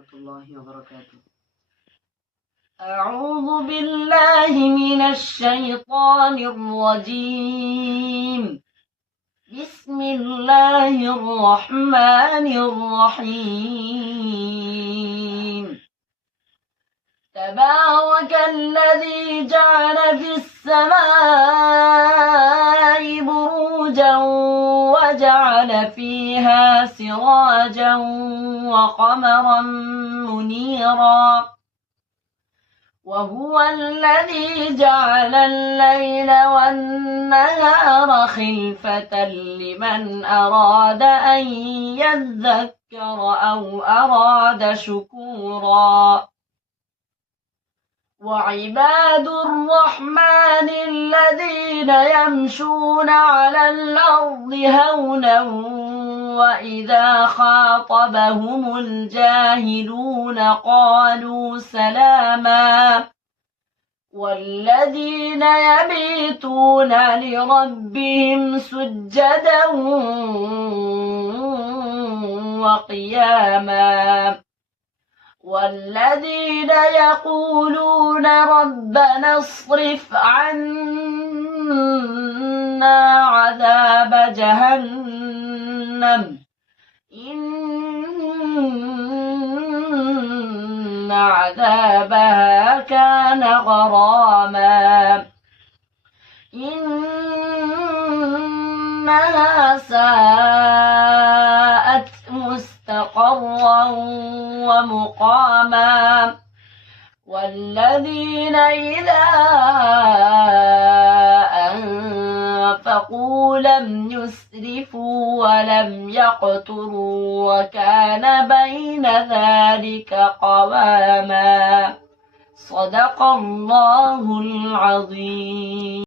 ورحمة الله وبركاته. أعوذ بالله من الشيطان الرجيم. بسم الله الرحمن الرحيم. تبارك الذي جعل في السماء بروجا وجعل فيها سراجا وقمرا منيرا وهو الذي جعل الليل والنهار خلفة لمن أراد أن يذكر أو أراد شكورا. وعباد الرحمن الذين يمشون على الأرض هونا وإذا خاطبهم الجاهلون قالوا سلاما. والذين يبيتون لربهم سجدا وقياما. والذين يقولون ربنا اصرف عنا عذاب جهنم إن عذابها كان غراما إنها ساءت مستقرا ومقاما. والذين إذا أنفقوا لم يسرفوا ولم يقتروا وكان بين ذلك قواما. صدق الله العظيم.